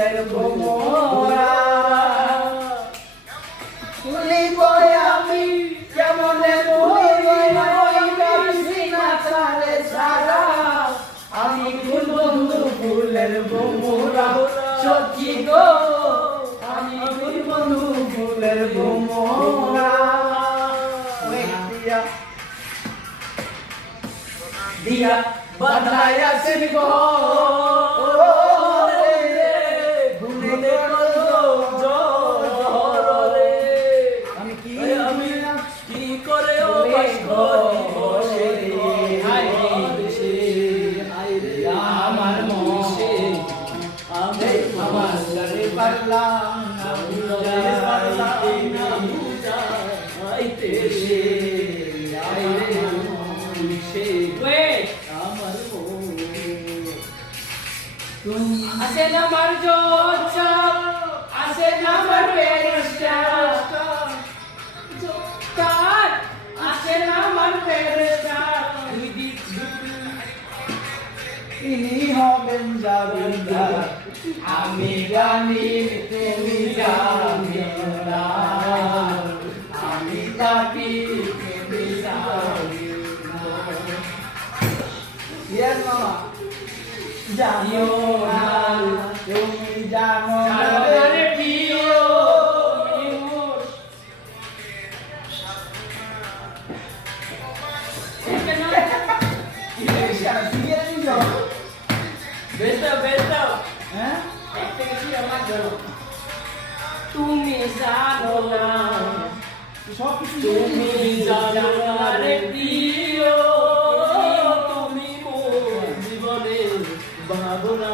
ফুলের ভোমরা তুলিব আমি কেমনে আমি ফুল বন্ধু ফুলের ভোমরা সখী গো আমি ফুল বন্ধু ফুলের ভোমরা দিয়া বাধাইয়াছেন গো কি করে আমার মনে আমি আমার পারলাম আসে না মার জোচ্ছ আসে না মার পেরেস্টা জোকার আসে না মার পেরেস্টা ইনি হবেন জাবিন্দা আমি জানি তুমি জানি না আমি তাকি তুমি জানি ইয়েস মামা জানিও না তুমি জানো না রে প্রিয় তুমি জানো না তুমি জানো না রে প্রিয় তুমি মোর জীবনের ভাবনা